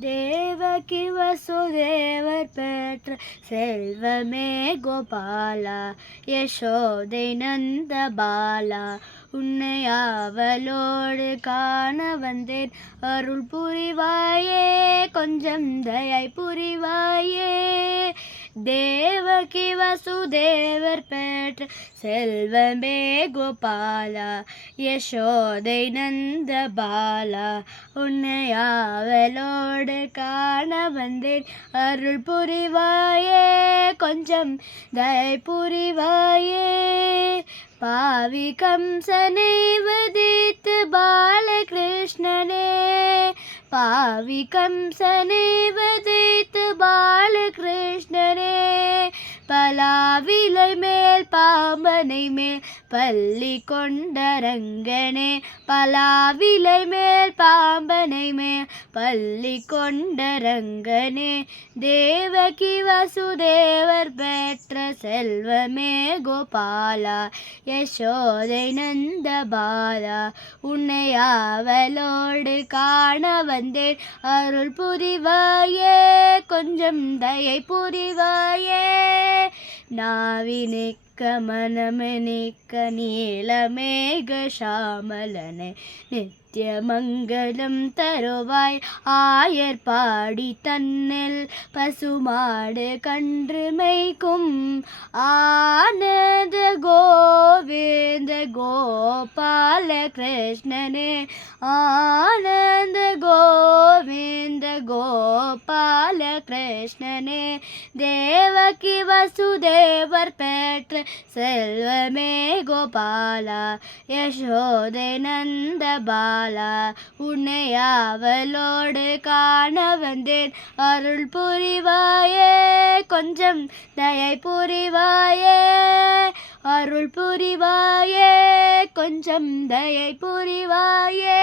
தேவகி வசுதேவர் பெற்ற செல்வமே கோபாலா, யசோதை நந்த பாலா, உன்னை அவளோடு காண வந்தேன். அருள் புரிவாயே, கொஞ்சம் தயை புரிவாயே. தேவகி வசுதேவர் பெற்ற செல்வமே கோபாலா, யசோதை நந்த பாலா, உன்னை அவளோடு காண வந்தேன். அருள் புரிவாயே, கொஞ்சம் தயை புரிவாயே. பாவி கம்சனை வதித்து பாலகிருஷ்ணனே, பாவி கம்சனை வதித்து பாலகிருஷ்ணனே, பலாவிலை மேல் பாம்பனை மேல் பள்ளி கொண்ட ரங்கனே, பலாவிலை மேல் பாம்பனை மேல் பள்ளி கொண்ட ரங்கனே. தேவகி வசுதேவர் பெற்ற செல்வமே கோபாலா, யசோதை நந்த பாலா, உன்னை அவளோடு காண வந்தேன். அருள் புரிவாயே, கொஞ்சம் தயை புரிவாயே. நாவினிக்க மனமனிக்க நீலமேக சாமலனை நித்தியமங்கலம் தருவாய். ஆயர் பாடி தன்னில் பசுமாடு கன்று மேய்க்கும் ஆனந்த கோவிந்த கோபால கிருஷ்ணனே, ஆனந்த கோவிந்த கோபால கிருஷ்ணனே. தேவகி வசுதேவர் பெற்ற செல்வமே கோபாலா, யசோதை நந்த பாலா, உன்னை அவளோடு காண வந்தேன். அருள் புரிவாயே, கொஞ்சம் தயை புரிவாயே. அருள் புரிவாயே, கொஞ்சம் தயை புரிவாயே.